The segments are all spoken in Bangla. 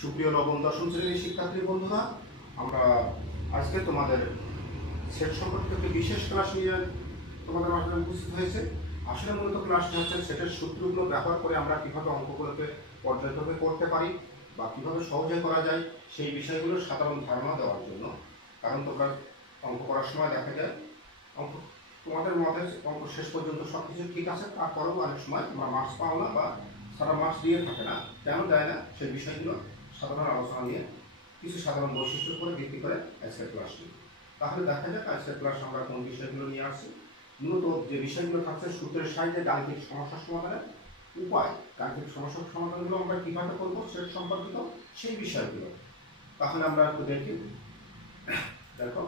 সুপ্রিয় নবম দশম শ্রেণীর শিক্ষার্থী বন্ধুরা, আমরা আজকে তোমাদের সেট সম্পর্কিত একটি বিশেষ ক্লাস নিয়ে তোমাদের মাঝে উপস্থিত হয়েছে। আসলে মূলত ক্লাসটা হচ্ছে সেটের সূত্রগুলো ব্যবহার করে আমরা কিভাবে অঙ্কগুলোকে পর্যায়ক্রমে করতে পারি বা কিভাবে সহজে করা যায় সেই বিষয়গুলোর সাধারণ ধারণা দেওয়ার জন্য। কারণ তোমরা অঙ্ক করার সময় দেখা যায় অঙ্ক তোমাদের মতে অঙ্ক শেষ পর্যন্ত সব কিছু ঠিক আছে, তারপরেও অনেক সময় তোমরা মার্কস পাও না বা সারা মার্কস দিয়ে থাকে না, কেন দেয় না সেই বিষয়গুলো সাধারণ আলোচনা নিয়ে কিছু সাধারণ বৈশিষ্ট্যের উপরে ভিত্তি করে আজকের ক্লাস নিই। তাহলে দেখা যাক আজকের ক্লাস আমরা কোন বিষয়গুলো নিয়ে আসছি। মূলত যে বিষয়গুলো থাকছে সূত্রের সাহায্যে গাণিতিক সমস্যা সমাধানের উপায়, গাণিতিক সমস্যার সমাধানগুলো আমরা কিভাবে করবো সেট সম্পর্কিত সেই বিষয়গুলো। তাহলে আমরা একটু দেখি। দেখো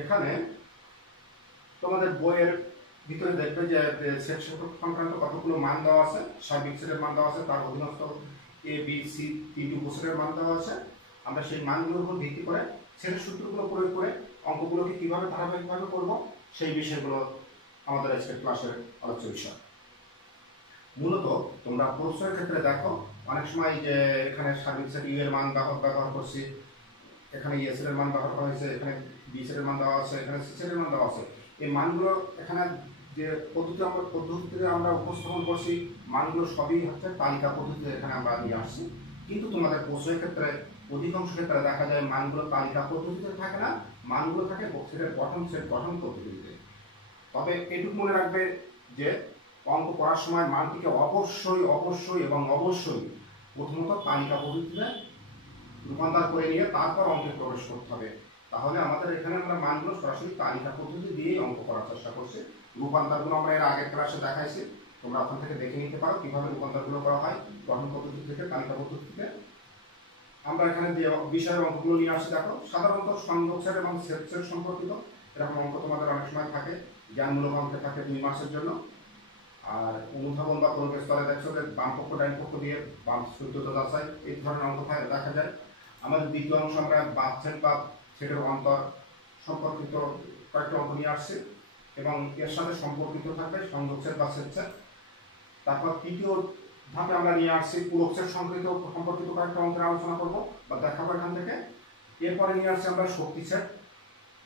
এখানে তোমাদের বইয়ের ভিতরে দেখবে যে সেট সংক্রান্ত কতগুলো মান দেওয়া আছে, সার্বিক সেটের মান দেওয়া আছে, তার অধীনস্থ এ বি সি তিনটি উপসেটের মান দেওয়া আছে। আমরা সেই মানগুলোর উপর ভিত্তি করে সেটের সূত্রগুলো প্রয়োগ করে অঙ্কগুলোকে কিভাবে ধারাবাহিকভাবে করব সেই বিষয়গুলো আমাদের আজকের ক্লাসের আলোচ্য বিষয়। মূলত তোমরা প্রশ্নের ক্ষেত্রে দেখো অনেক সময় যে এখানে সার্বিক সেট ইউ এর মান ব্যবহার করছি, এখানে এস এর মান ব্যবহার করা হয়েছে, এখানে বি সেটের মান দেওয়া আছে, এখানে সি সেটের মান দেওয়া আছে। এই মানগুলো এখানে যে পদ্ধতিতে আমরা উপস্থাপন করছি মানগুলো সবই হচ্ছে তালিকা পদ্ধতিতে এখানে আমরা নিয়ে আসছি। কিন্তু তোমাদের প্রশ্নের ক্ষেত্রে অধিকাংশ ক্ষেত্রে দেখা যায় মানগুলো তালিকা পদ্ধতিতে থাকে না, মানগুলো থাকে সেটের গঠন পদ্ধতিতে। তবে এটুকু মনে রাখবে যে অঙ্ক করার সময় মানটিকে অবশ্যই প্রথমত তালিকা পদ্ধতিতে রূপান্তর করে নিয়ে তারপর অঙ্কে প্রবেশ করতে হবে। তাহলে আমাদের এখানে আমরা মানগুলো সরাসরি তালিকা পদ্ধতি দিয়েই অঙ্ক করার চেষ্টা করছি। রূপান্তরগুলো আমরা এর আগের ক্লাসে দেখাইছি, তোমরা ওখান থেকে দেখে নিতে পারো কিভাবে রূপান্তরগুলো করা হয় গঠন পদ্ধতি থেকে তালিকা পদ্ধতি থেকে। আমরা এখানে যে বিষয়ের অঙ্কগুলো নিয়ে আসছি দেখো, সাধারণত সংযোগ সেট এবং সেট সেট সম্পর্কিত এরকম অঙ্ক তোমাদের অনেক সময় থাকে, জ্ঞানমূলক অঙ্কে থাকে 2 মাসের জন্য। আর অনুধাবন বা প্রবেশ স্তরে দেখছো যে বাম পক্ষ ডান পক্ষ দিয়ে বাম সূত্রতা যাচাই এই ধরনের অঙ্ক দেখা যায়। আমাদের দ্বিতীয় অংশ আমরা বাচ্চেন বা সেটের অন্তর সম্পর্কিত কয়েকটা অঙ্ক নিয়ে আসছি এবং এর সাথে সম্পর্কিত থাকবে সংযোগ সেট বা সেট সেট। তারপর তৃতীয় ধাপে আমরা নিয়ে আসছি পূরক সেট সম্পর্কিত কয়েকটা অঙ্কের আলোচনা করবো বা দেখাবো এখান থেকে। এরপরে নিয়ে আসছি আমরা শক্তি সেট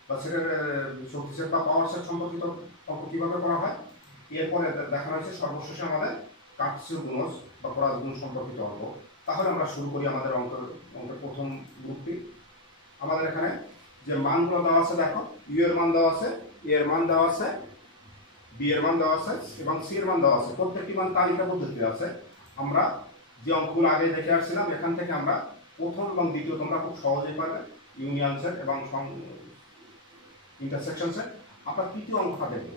বা সেটের শক্তি সেট বা পাওয়ার সেট সম্পর্কিত অঙ্ক কিভাবে করা হয়। এরপরে দেখানো হয়েছে সর্বশেষে আমাদের কাটছু গুণজ বা ক্রস গুণ সম্পর্কিত অঙ্ক। তাহলে আমরা শুরু করি আমাদের অঙ্কের প্রথম গ্রুপটি। আমাদের এখানে যে মানগুলো দেওয়া আছে দেখো, ইউ এর মান দেওয়া আছে, এ এর মান দেওয়া আছে, বি এর মান দেওয়া আছে এবং সি এর মান দেওয়া আছে। প্রত্যেকটি মান তালিকা পদ্ধতিতে আছে। আমরা যে অঙ্কগুলো আগে দেখে আসছিলাম এখান থেকে আমরা প্রথম এবং দ্বিতীয় তোমরা খুব সহজেই পাবে, ইউনিয়ন সেট এবং ইন্টারসেকশন সেট। আমরা তৃতীয় অঙ্কটা দেখব।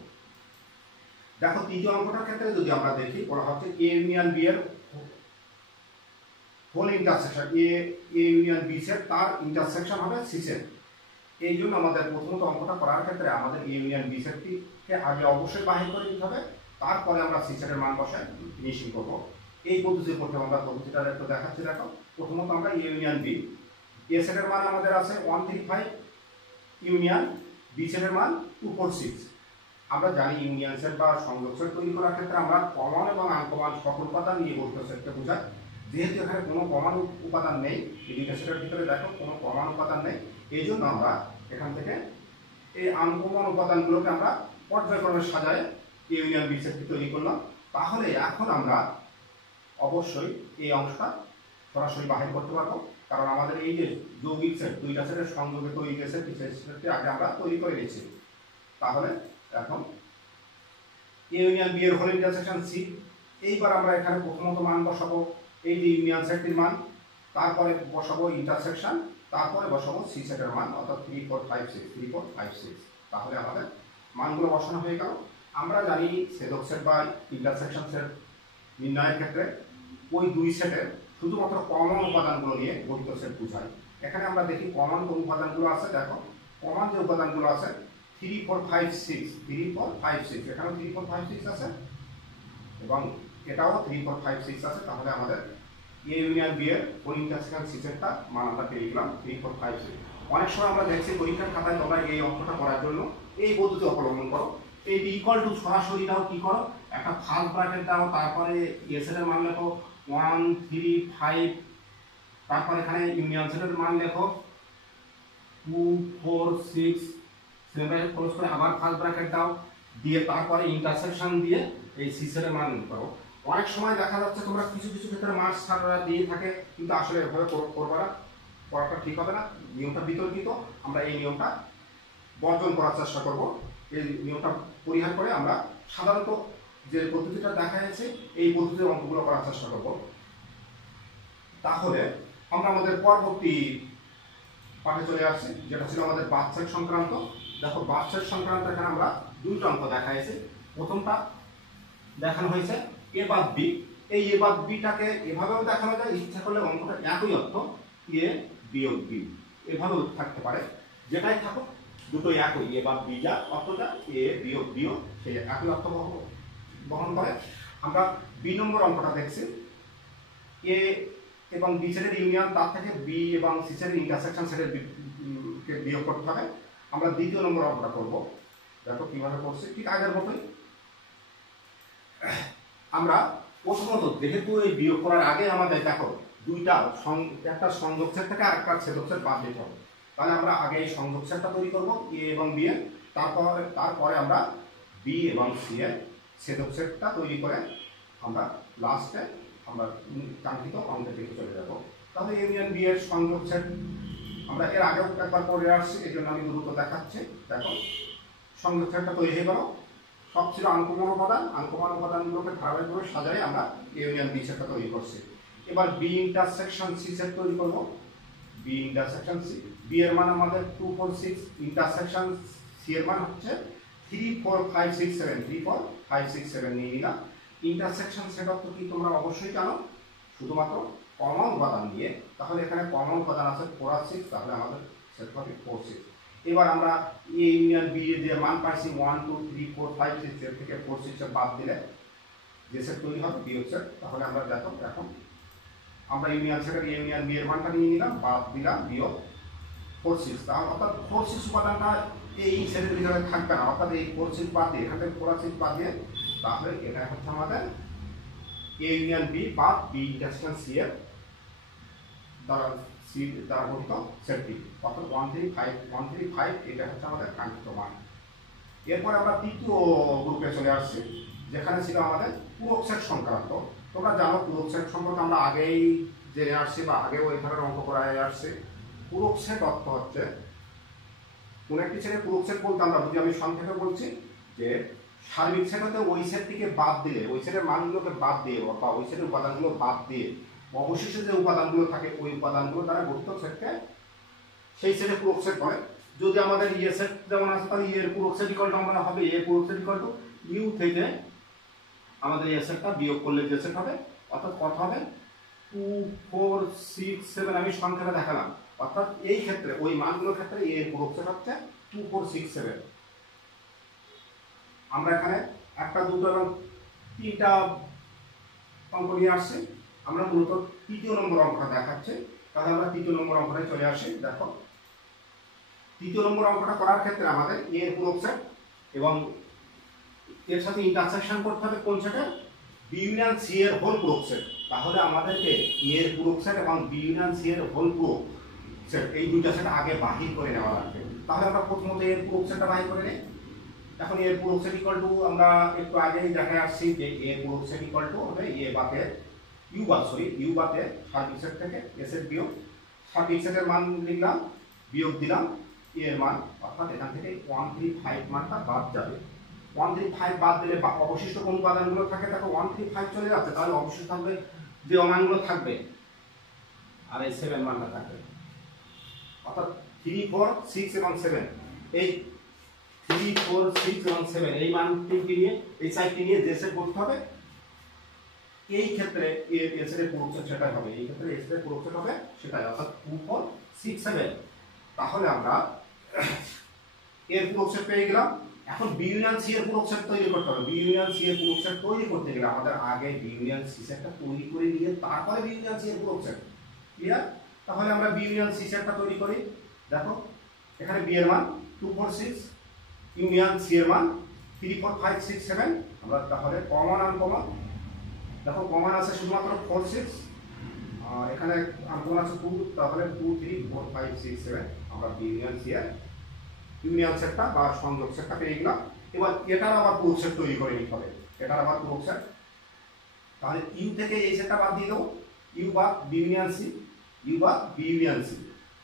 দেখো তৃতীয় অঙ্কটার ক্ষেত্রে যদি আমরা দেখি বলা হচ্ছে এ ইউনিয়ন বি এর whole intersection, A union B set তার ইন্টারসেকশন হবে সি সেট। এই জন্য আমাদের প্রথমত অঙ্কটা করার ক্ষেত্রে আমাদের এ ইউনিয়ন বি সেটটিকে আগে অবশ্যই বাহির করে নিতে হবে, তারপরে আমরা সি সেটের মান বসায় ফিনিশিং করবো। এই পদ্ধতি করতে আমরা পদ্ধতিটা একটু দেখাচ্ছি। দেখো প্রথমত আমরা এ ইউনিয়ন বি, এ সেটের মান আমাদের আছে 135 ইউনিয়ন, বি সেটের মান 246। আমরা জানি ইউনিয়ন সেট বা সংযোগ সেট তৈরি করার ক্ষেত্রে আমরা কমন এবং আনকমন সকল উপাদান নিয়ে গঠিত সেটকে বোঝাই। যেহেতু এখানে কোনো কমন উপাদান নেই, এই দুইটা সেটের ভিতরে দেখো কোনো কমন উপাদান নেই, এই জন্য আমরা এখান থেকে এই আনকমন উপাদানগুলোকে আমরা পর্যায়ক্রমে সাজায় ইউনিয়ন বি সেটটি তৈরি করলাম। তাহলে এখন আমরা অবশ্যই এই অংশটা সরাসরি বাহির করতে পারবো, কারণ আমাদের এই যে যৌগিক সেট দুইটা সেটের সংযোগে তৈরি যে সেটটি আগে আমরা তৈরি করে নিয়েছি। তাহলে এখন ইউনিয়ন বি এর হোল ইন্টারসেকশন সি। এইবার আমরা এখানে প্রথমত মান বসাবো এই যে ইউনিয়ন সেটটির মান, তারপরে বসাবো ইন্টারসেকশন, তারপরে বসাবো সি সেটের মান অর্থাৎ 3456। তাহলে আমাদের মানগুলো বসানো হয়ে গেল। আমরা জানি ছেদক সেট বা ইন্টারসেকশন সেট নির্ণয়ের ক্ষেত্রে ওই দুই সেটের শুধুমাত্র কমন উপাদানগুলো নিয়ে গঠিত সেট বোঝায়। এখানে আমরা দেখি কমন কোন উপাদানগুলো আছে। দেখো কমন যে উপাদানগুলো আছে 3 4 5 6, এখানেও 3 4 5 6 আছে এবং এটাও 3 4 5 6 আছে। তাহলে আমাদের এ ইউনিয়ন বি এর হোল ইন্টারসেকশন সি সেটটা মান আমরা পেয়ে গেলাম 3 4 5 6। অনেক সময় আমরা দেখছি পরীক্ষার খাতায় তোমরা এই অঙ্কটা করার জন্য এই পদ্ধতি অবলম্বন করো, এই ইকুয়াল টু সরাসরি দাও, কি করো একটা ফার্স্ট ব্র্যাকেট দাও, তারপরে এস এর মান লেখো 1 3 5 তারপর এখানে ইউনিয়ন সেটের মান লেখো 2 4 6 7 ক্লোজ করে আবার ফার্স্ট ব্র্যাকেট দাও, দিয়ে তারপরে ইন্টারসেকশন দিয়ে এই সি সেটের মান করো। অনেক সময় দেখা যাচ্ছে তোমরা কিছু কিছু ক্ষেত্রে মার্কস ছাড়া দিয়ে থাকে, কিন্তু আসলে এভাবে করবা না, করাটা ঠিক হবে না, নিয়মটা বিতর্কিত। আমরা এই নিয়মটা বর্জন করার চেষ্টা করব। এই নিয়মটা পরিহার করে আমরা সাধারণত যে পদ্ধতিটা দেখা যাচ্ছে এই পদ্ধতির অঙ্কগুলো করার চেষ্টা করব। তাহলে আমরা আমাদের পরবর্তী পাঠে চলে আসছি, যেটা ছিল আমাদের বাচ্চার সংক্রান্ত। দেখো বাচ্চার সংক্রান্ত এখানে আমরা দুইটা অঙ্ক দেখা হয়েছে। প্রথমটা দেখানো হয়েছে এ বাদ বি। এই এ বাদ বিটাকে এভাবেও দেখানো যায়, ইচ্ছা করলে অঙ্কটা একই অর্থ এ বিয়োগ বি এভাবেও থাকতে পারে, যেটাই থাকুক দুটো একই, এ বাদ বি যা অর্থটা এ বিয়োগ বিও সেই একই অর্থ বহন করে। আমরা বি নম্বর অঙ্কটা দেখছি, এ এবং বি সেটের ইউনিয়ন, তার থেকে বি এবং সি সেটের ইন্টারসেকশন সেটের বিয়োগ করতে হবে। আমরা দ্বিতীয় নম্বর অঙ্কটা করব। দেখো কিভাবে করছি, ঠিক আগের মতোই। আমরা প্রথমত যেহেতু এই বিয়োগ করার আগে আমাদের দেখো দুইটা একটা সংযোগ সেট থেকে আরেকটা ছেদক সেট বাদ দিতে হবে। তাহলে আমরা আগে এই সংযোগ সেটটা তৈরি করব এ এবং বি এর, তারপরে আমরা বি এবং সি এর ছেদক সেটটা তৈরি করে আমরা লাস্টে আমরা কাঙ্ক্ষিত অঙ্কের দিকে চলে যাব। তাহলে ইউনিয়ন বি এর সংযোগ সেট আমরা এর আগেও একবার করে আসছি, এই জন্য আমি দ্রুত দেখাচ্ছি। দেখো সংযোগ সেটটা তৈরি হয়ে গেল, সব ছিল আনকমন উপাদান, আনকমন উপাদানগুলোকে ধারাবাহিকভাবে সাজাই আমরা ইউনিয়ন বি সেটটা তৈরি করছি। এবার বি ইন্টারসেকশন সি সেট তৈরি করব। বি ইন্টারসেকশন সি, বি এর মান আমাদের 2 4 6, ইন্টারসেকশন সি এর মান হচ্ছে 3 4 5 6 7, 3 4 5 6 7 নিয়ে নিলাম। ইন্টারসেকশন সেট অর্থ কি তোমরা অবশ্যই জানো, শুধুমাত্র কমন উপাদান নিয়ে। তাহলে এখানে কমন উপাদান আছে 4 আর 6, তাহলে আমাদের সেট হবে 4 6। এবার আমরা এ ইউনিয়ন বি এর যে মান পাইছি 1 2 3 4 5 6 এর থেকে 4 6 এর বাদ দিলে যে সেট তৈরি হবে বিয়োগ সেট। তাহলে আমরা দেখো এখন আমরা ইউনিয়ন সেটের ইউনিয়ন বি এর মানটা নিয়ে নিলাম, বাদ দিলাম বিয়োগ 4 6। তাহলে অর্থাৎ 4 6 উপাদানটা এই সেটের ভিতরে থাকবে না, অর্থাৎ এই 4 6 বাদ দিয়ে এখান থেকে 4 6 বাদ দিয়ে, তাহলে এটা হচ্ছে আমাদের এ ইউনিয়ন বি বা বি ইন্টারসেকশন সি এর দ্বারা গঠিত সেটটি, অর্থাৎ 1 3 5 1 3 5 এটা হচ্ছে আমাদের কাঙ্ক্ষিত মান। এরপর আমরা তৃতীয় গ্রুপে চলে আসছি, যেখানে ছিল আমাদের পূরক সেট সংক্রান্ত। তোমরা জানো পূরক সেট সম্পর্কে আমরা আগেই জেনে আসছি বা আগেও এই ধরনের অঙ্ক করাই আসছি। পূরক সেট অর্থ হচ্ছে কোন একটি সেটের পূরক সেট বলতে আমরা বুঝি, আমি সংক্ষেপে বলছি যে সার্বিক সেট হতে ওই সেটটিকে বাদ দিলে, ওই সেটের মানগুলোকে বাদ দিয়ে বা ওই সেটের উপাদানগুলো বাদ দিয়ে অবশেষে যে উপাদানগুলো থাকে ওই উপাদানগুলো দ্বারা গঠিত সেটকে সেই সেটে পূরক সেট বলে। যদি আমাদের ইয়ে সেট যেমন আছে, তাহলে এর পূরক সেট ইকুয়াল টু আমরা হবে এ পূরক সেট ইকুয়াল টু ইউ থেকে আমাদের এ সেটটা বিয়োগ করলে যে সেট হবে, অর্থাৎ কত হবে 2 4 6 7, আমি সংখ্যাটা দেখালাম। অর্থাৎ এই ক্ষেত্রে ওই মানগুলোর ক্ষেত্রে এর পূরক সেট হচ্ছে 2 4 6 7। আমরা এখানে একটা দুটো এবং তিনটা অঙ্ক নিয়ে আসছি। আমরা মূলত তৃতীয় নম্বর অঙ্কটা দেখাচ্ছি, তাহলে আমরা তৃতীয় নম্বর অঙ্কটায় চলে আসি। দেখো তৃতীয় নম্বর অঙ্কটা করার ক্ষেত্রে আমাদের এ এর পূরক সেট এবং এর সাথে ইন্টারসেকশন করতে হবে কোন সেটে, বি ইউনিয়ন সি এর হোল পূরক সেট। তাহলে আমাদেরকে এ এর পূরক সেট এবং বি ইউনিয়ন সি এর হোল পূরক সেট এই দুইটা সেট আগে বাহির করে নেওয়া লাগবে। তাহলে আমরা প্রথমত এর পূরক সেটটা বাহির করে নিই। এখন এর পূরক সেট ইকুয়াল টু আমরা একটু আগেই দেখে আসছি যে এর পূরক সেট ইকুয়াল টু হবে এ বাতে ইউ বাতে সার্বিক সেট থেকে এ সেট বিয়োগ সার্বিক সেটের মান লিখলাম, বিয়োগ দিলাম এর মান, অর্থাৎ এখান থেকে 1 3 5 মানটা বাদ যাবে। 1 3 5 বাদ দিলে অবশিষ্ট কোন উপাদানগুলো থাকে, দেখো 1 3 5 চলে যাচ্ছে, তাহলে অবশিষ্ট থাকবে যে মানগুলো থাকবে আর এই 7 মানটা থাকবে। অর্থাৎ 3 4 6 এবং 7, এই 3 4 6 এবং 7 এই মানটিকে নিয়ে এই সাইডটি নিয়ে যে সেট করতে হবে, এই ক্ষেত্রে এর সেটের পূরক সেট সেটাই হবে, এই ক্ষেত্রে এর সেটের পূরক সেট হবে সেটাই, অর্থাৎ 2 4 6 7। তাহলে আমরা এর পূরক সেট পেয়ে গেলাম। এখন বি ইউনিয়ন সি এর পূরক সেট তৈরি করতে হবে। বি ইউনিয়ন সি এর পূরক সেট তৈরি করতে গেলে আমাদের আগে বি ইউনিয়ন সি সেটটা তৈরি করে নিয়ে তারপরে বি ইউনিয়ন সি এর পূরক সেট, ক্লিয়ার? তাহলে আমরা বি ইউনিয়ন সি সেটটা তৈরি করি। দেখো এখানে বি এর মান 2 4 6, ইউনিয়ন সি এর মান 3 4 5 6 7। আমরা তাহলে কমন আনকমন, দেখো কমন আছে শুধুমাত্র 4 6 এখানে আর কোন আছে 2, তাহলে 2 3 4 5 6 7 আমরা ইউনিয়ন সিয়ার ইউনিয়ন সেটটা বা সংযোগ সেটটা পেয়ে গেলাম। এবার এটার আবার প্রুফ সেট তৈরি করে নিতে হবে, এটার আবার প্রুফ সেট। তাহলে ইউ থেকে এই সেটটা বাদ দিয়ে দেবো, ইউ বাদ বি ইউনিয়ন সি, ইউ বাদ B union C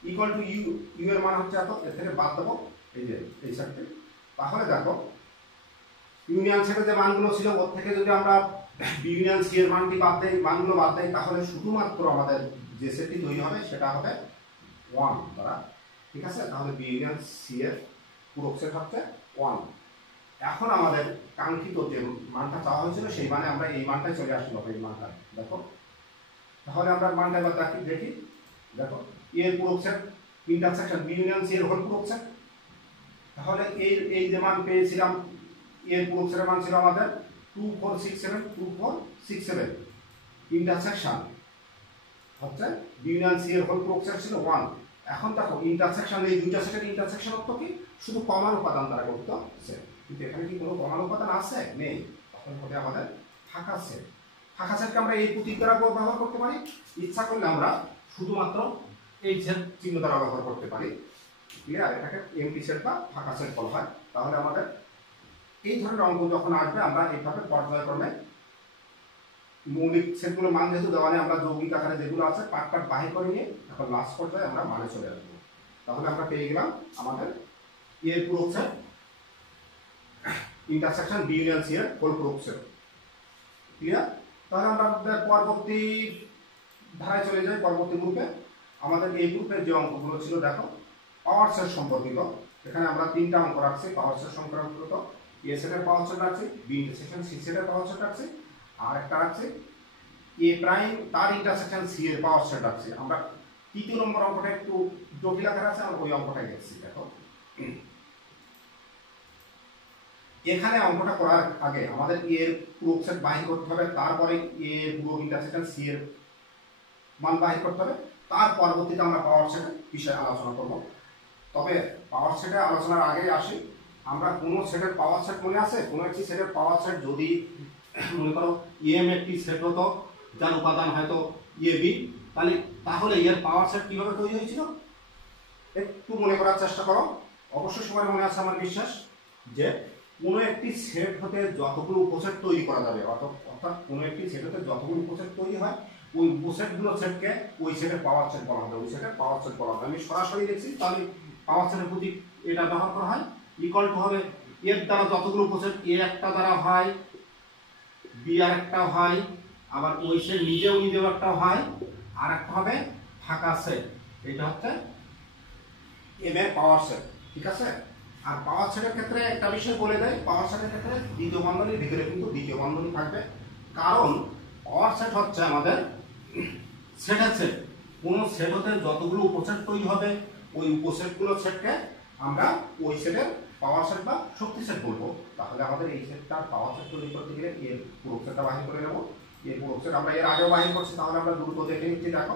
equal to U, U এর মান হচ্ছে এত, এর থেকে বাদ দেবো এই যে এই সেটটি। তাহলে দেখো ইউনিয়ন সেটের যে মানগুলো ছিল ওর থেকে যদি আমরা বি ইউনিয়ন সি এর মানটি বাদ দেই, মানগুলো বাদ দেই, তাহলে শুধুমাত্র আমাদের যে সেটটি তৈরি হবে সেটা হবে 1 দ্বারা, ঠিক আছে। তাহলে বি ইউনিয়ন সি এর পূরক সেট হচ্ছে 1। এখন আমাদের কাঙ্ক্ষিত যে মানটা চাওয়া হয়েছিল সেই মানে আমরা এই মানটাই চলে আসলো, এই মানটা দেখো। তাহলে আমরা মানটা এবার দেখি, দেখো এর পূরক set intersection B union C এর হোল পূরক সেট। তাহলে এই যে মান পেয়েছিলাম এর পূরক সেটের মান ছিল আমাদের 2 4 6 7 2 4 6 7, ইন্টারসেকশন হচ্ছে বি ইউনিয়ন সি এর হোল পূরক সেট ছিল 1। এখন দেখো ইন্টারসেকশন, এই দুইটা সেটের ইন্টারসেকশন অর্থ কি? শুধু কমন উপাদান দ্বারা গঠিত সেট, কিন্তু এখানে কি কোনো কমন উপাদান আছে? নেই। তখন হবে আমাদের ফাঁকা সেট। ফাঁকা সেটকে আমরা এই প্রতীক দ্বারা ব্যবহার করতে পারি, ইচ্ছা করলে আমরা শুধুমাত্র এই সেট চিহ্ন দ্বারা ব্যবহার করতে পারি। ক্লিয়ার? এটাকে এমটি সেট বা ফাঁকা সেট বলা হয়। তাহলে আমাদের এই ধরনের অঙ্ক যখন আসবে আমরা এইভাবে পর্যায়ক্রমে মৌলিক সেটগুলোর মান যেহেতু দেওয়া নেই, আমরা যৌগিক আকারে যেগুলো আছে পার্ট পার্ট বাহির করে নিয়ে এখন লাস্ট পর্যায়ে আমরা মানে চলে আসবো। তাহলে আমরা পেয়ে গেলাম আমাদের এর পূরক set intersection B union C এর হোল পূরক সেট। ক্লিয়ার? তাহলে আমরা পরবর্তী ধারায় চলে যাই, পরবর্তী গ্রুপে। আমাদের এই গ্রুপের যে অঙ্কগুলো ছিল দেখো পাওয়ার সেট সম্পর্কিত। এখানে আমরা 3টা অঙ্ক রাখছি পাওয়ার সেট সম্পর্কিত। এ সেটের পাওয়ার সেট রাখছি, বি ইন্টারসেকশন সি সেটের পাওয়ার সেট রাখছি, আর একটা রাখছি এ প্রাইম তার ইন্টারসেকশন সি এর পাওয়ার সেট রাখছি। আমরা 3 নম্বর অঙ্কটা একটু জটিল আকারে আছে, আমরা ওই অঙ্কটাই দেখছি। দেখো এখানে অঙ্কটা করার আগে আমাদের এর পূরক সেট বাহির করতে হবে, তারপরে এ পূরক ইন্টারসেকশন সি এর মান বাহির করতে হবে, তার পরবর্তীতে আমরা পাওয়ার সেটের বিষয়ে আলোচনা করব। তবে পাওয়ার সেটের আলোচনার আগে আসি, আমরা কোনো সেটের পাওয়ার সেট মনে আছে? কোনো একটি সেটের পাওয়ার সেট যদি মনে করো এম একটি সেট হতো যার উপাদান হয়তো এ বি, তাহলে এর পাওয়ার সেট কিভাবে তৈরি হয়েছিল একটু মনে করার চেষ্টা করো। অবশ্যই সবার মনে আছে আমার বিশ্বাস, যে কোনো একটি সেট হতে যতগুলো উপসেট তৈরি করা যাবে, অর্থাৎ কোনো একটি সেট হতে যতগুলো উপসেট তৈরি হয় ওই উপসেটগুলো সেটকে ওই সেটের পাওয়ার সেট বলা হবে, ওই সেটের পাওয়ার সেট বলা হবে। আমি সরাসরি দেখছি, তাহলে পাওয়ার সেটের প্রতীক এটা ব্যবহার করা হয়, ইকুয়াল টু হবে এর দ্বারা যতগুলো উপসেট এ একটা দ্বারা হয়, বি আর একটা হয়, আবার ওই সেট নিজেও একটা হয়, আর একটা হবে ফাঁকা সেট। এটা হচ্ছে এম এর পাওয়ার সেট, ঠিক আছে। আর পাওয়ার সেটের ক্ষেত্রে একটা বিষয় বলে দেয়, পাওয়ার সেটের ক্ষেত্রে দ্বিতীয় বন্ধনীর ভিতরে কিন্তু দ্বিতীয় বন্ধনী থাকবে, কারণ পাওয়ার সেট হচ্ছে আমাদের সেটের সেট। কোন সেট হতে যতগুলো উপসেট তৈরি হবে ওই উপসেটগুলো সেটকে আমরা ওই সেটের পাওয়ার সেট বা শক্তি সেট বলবো। তাহলে আমাদের এই সেটটার পাওয়ার সেট তৈরি করতে গেলে এর পূরক সেটটা বাহির করে নেব। এর পূরক সেট আমরা এর আগেও বাহির করছি, তাহলে আমরা দ্রুত দেখে নিচ্ছি। দেখো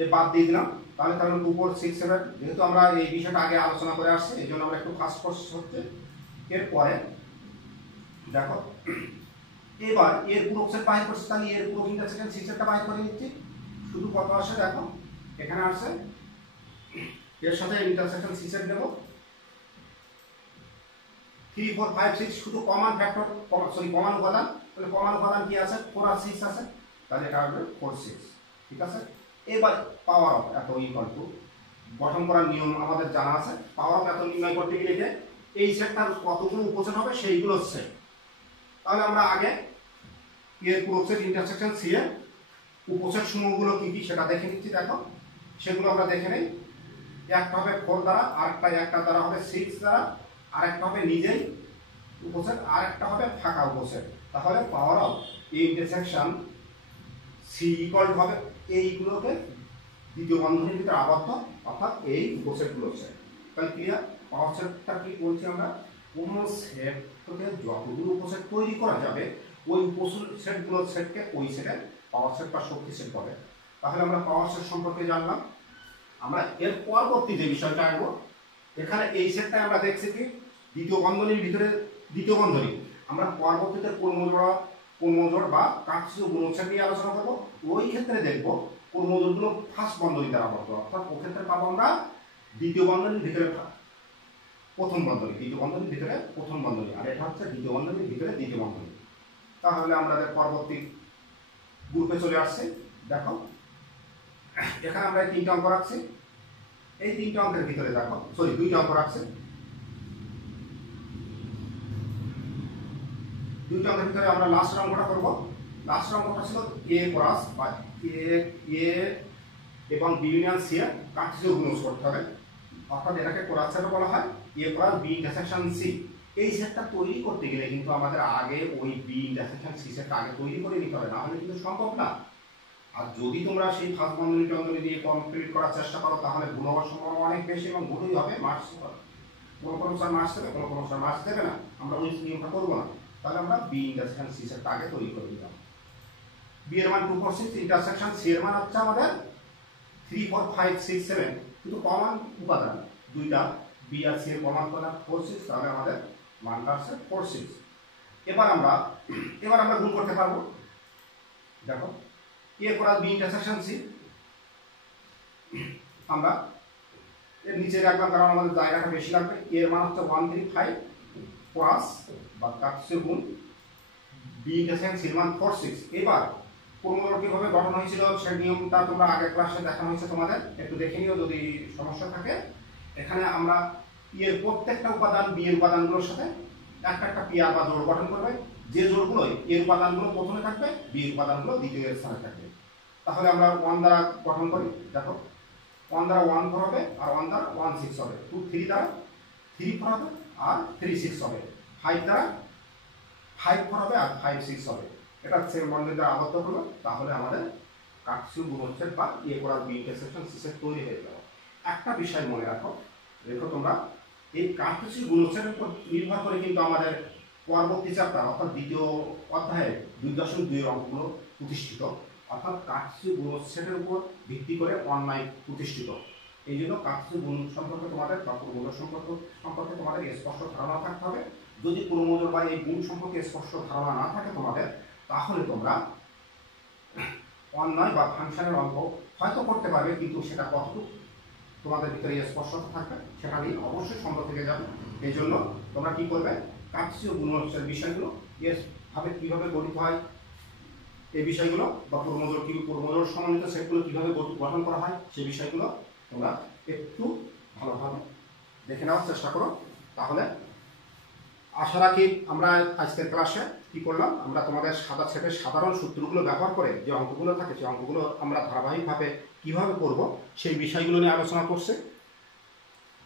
এর বাদ দিয়ে দিলাম, তাহলে 2 4 6 7, যেহেতু আমরা এই বিষয়টা আগে আলোচনা করে আসছি এই জন্য আমরা একটু ফাস্ট প্রসেস হচ্ছে। এরপরে দেখো এবার এর পূরক সেট বাহির করছি, তাহলে এর পূরক ইন্টারসেকশন সি সেটটা বাহির করে নিচ্ছি। শুধু কত আসে দেখো, এখানে আসছে এর সাথে ইন্টারসেকশন সি সেট দেব 3 4 5 6, শুধু কমন ফ্যাক্টর কমন উপাদান। তাহলে কমন উপাদান কি আছে? 4 আর 6 আছে, তাহলে এটা হবে 4 6, ঠিক আছে। এবার পাওয়ার অফ এত ইকুয়াল টু, গঠন করার নিয়ম আমাদের জানা আছে। পাওয়ার অফ এত নির্ণয় করতে গেলে এই সেটটার কতগুলো উপসেট হবে সেইগুলো সেট। তাহলে আমরা আগে এর পূরক সেট ইন্টারসেকশন সি এর উপসেট সমূহগুলো কি কি সেটা দেখে নিচ্ছি। দেখো সেগুলো আমরা দেখে নেই। একটা হবে 4 দ্বারা, একটা দ্বারা হবে 6 দ্বারা, আর একটা হবে নিজেই উপসেট, আর একটা হবে ফাঁকা উপসেট। তাহলে power of intersection C equal হবে এইগুলোকে দ্বিতীয় বন্ধনীর ভিতরে আবদ্ধ, অর্থাৎ এই উপসেটগুলো সেট। তাহলে ক্লিয়ার? পাওয়ার সেটটা কি বলছি আমরা? কোন সেট থেকে যতগুলো উপসেট তৈরি করা যাবে ওই উপসেটগুলো সেটকে ওই সেটের পাওয়ার সেট বা শক্তি সেট বলে। তাহলে আমরা পাওয়ার সেট সম্পর্কে জানলাম। আমরা এর পরবর্তী যে বিষয়টা আসবো, এখানে এই সেটটা আমরা দেখছি কি দ্বিতীয় বন্ধনীর ভিতরে দ্বিতীয় বন্ধনী। আমরা পরবর্তীতে পূর্ণজোড় বা কাকসীয় গুণোচ্ছেদ নিয়ে আলোচনা করবো। ওই ক্ষেত্রে দেখবো পূর্ণজোড়গুলো ফার্স্ট বন্ধনী দ্বারা আবদ্ধ, অর্থাৎ ওই ক্ষেত্রে পাবো আমরা দ্বিতীয় বন্ধনীর ভিতরে প্রথম বন্ধনী, দ্বিতীয় বন্ধনীর ভিতরে প্রথম বন্ধনী, আর এটা হচ্ছে দ্বিতীয় বন্ধনীর ভিতরে দ্বিতীয় বন্ধনী। তাহলে আমাদের পরবর্তী গ্রুপে চলে আসছে। দেখো এখানে আমরা 3টা অঙ্ক রাখছি, এই 3টা অঙ্কের ভিতরে দেখো সরি 2টা অঙ্ক রাখছে, 2টা অঙ্কের ভিতরে আমরা লাস্ট অঙ্কটা করব। লাস্ট অঙ্কটা ছিল a ক্রস বা a এবং b ইউনিয়ন c এর কাকসীয় গুণজ করতে হবে, অর্থাৎ এটাকে ক্রস সেট বলা হয়। a cross b intersection c, এই সেটটা তৈরি করতে গেলে কিন্তু আমাদের আগে ওই b ইন্টারসেকশন c সেটটা আগে তৈরি করে নিতে হবে, না হলে কিন্তু সম্ভব না। আর যদি তোমরা সেই ফার্স্ট বন্ধনী টন্ধনী দিয়ে কমপ্লিট করার চেষ্টা করো তাহলে ভুল হওয়ার সম্ভাবনা অনেক বেশি এবং ভুলই হবে, মার্কস কোনো স্যার মার্কস দেবে, কোনো স্যার মার্কস দেবে না। আমরা ওই নিয়মটা করবো না, তাহলে আমরা বি ইন্টারসেকশন সি সেটটা আগে তৈরি করে দিলাম। বি এর মান 2 4 6, ইন্টারসেকশন সি এর মান হচ্ছে আমাদের 3 4 5 6 7, কিন্তু কমন উপাদান দুইটা বি আর সি এর কমন উপাদান 4 6, তাহলে আমাদের মানটা আসছে 4 6। এবার আমরা গুণ করতে পারবো। দেখো a cross b intersection c, আমরা এর নিচে রাখলাম কারণ আমাদের জায়গাটা বেশি লাগবে। a এর মান হচ্ছে 1 3 5 ক্রস বা কাকসীয় গুণ b ইন্টারসেকশন c এর মান 4 6। এবার পূর্ণজোড় কিভাবে গঠন হয়েছিল সেই নিয়মটা তোমরা আগের ক্লাসে দেখানো হয়েছে তোমাদের, একটু দেখে নিও যদি সমস্যা থাকে। এখানে আমরা এর প্রত্যেকটা উপাদান b এর উপাদানগুলোর সাথে একটা পেয়ার বা জোড় গঠন করবে, যে জোড়গুলো এর উপাদানগুলো প্রথমে থাকবে, বি এর উপাদানগুলো দ্বিতীয় স্থানে থাকবে। তাহলে আমরা 1 দ্বারা গঠন করি। দেখো 1 দ্বারা 1 4 হবে, আর 1 দ্বারা 1 6 হবে, 2 3 দ্বারা 3 4 হবে, আর 3 6 হবে, 5 দ্বারা 5 4 হবে, আর 5 6 হবে। এটা সেম বন্ধনী দ্বারা আবদ্ধ হলো, তাহলে আমাদের কাকসীয় গুণোচ্ছেদ বা a cross b intersection c set তৈরি হয়ে গেল। একটা বিষয় মনে রাখো তোমরা, এই কাকসীয় গুণোচ্ছেদের উপর নির্ভর করে কিন্তু আমাদের পরবর্তী চ্যাপ্টার অর্থাৎ দ্বিতীয় অধ্যায়ে 2.2 এর অঙ্কগুলো প্রতিষ্ঠিত, অর্থাৎ কাকসীয় গুণোচ্ছেদের উপর ভিত্তি করে অন্যায় প্রতিষ্ঠিত। এই জন্য কাকসীয় গুণ সম্পর্কে তোমাদের বা পূর্ণজোড় সম্পর্কে তোমাদের স্পষ্ট ধারণা থাকতে হবে। যদি পূর্ণজোড় বা এই গুণ সম্পর্কে স্পষ্ট ধারণা না থাকে তোমাদের, তাহলে তোমরা অন্যায় বা ফাংশনের অঙ্ক হয়তো করতে পারবে, কিন্তু সেটা কতটুকু তোমাদের ভিতরে স্পষ্টতা থাকবে সেটা নিয়ে অবশ্যই সন্দেহ থেকে যাবে। এই জন্য তোমরা কি করবে, কাকসীয় গুণোচ্ছেদের বিষয়গুলো কিভাবে গঠিত হয় এই বিষয়গুলো, বা পূর্ণজোড় সমন্বিত সেটগুলো কিভাবে গঠন করা হয় সেই বিষয়গুলো তোমরা একটু ভালোভাবে দেখে নেওয়ার চেষ্টা করো। তাহলে আশা রাখি আমরা আজকের ক্লাসে কি করলাম, আমরা তোমাদের সেটের সাধারণ সূত্রগুলো ব্যবহার করে যে অঙ্কগুলো থাকে সেই অঙ্কগুলো আমরা ধারাবাহিকভাবে কিভাবে করব সেই বিষয়গুলো নিয়ে আলোচনা করছি।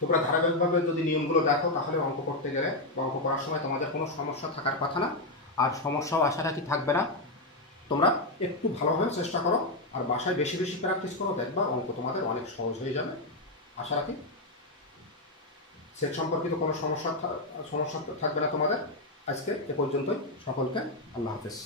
তোমরা ধারাবাহিকভাবে যদি নিয়মগুলো দেখো তাহলে অঙ্ক করতে গেলে বা অঙ্ক করার সময় তোমাদের কোনো সমস্যা থাকার কথা না, আর সমস্যাও আশা রাখি থাকবে না। তোমরা একটু ভালোভাবে চেষ্টা করো আর বাসায় বেশি বেশি প্র্যাকটিস করো, দেখবা অঙ্ক তোমাদের অনেক সহজ হয়ে যাবে। আশা রাখি সেট সম্পর্কিত কোনো সমস্যা থাকবে না তোমাদের। আজকে এ পর্যন্তই, সকলকে আল্লাহ হাফেজ।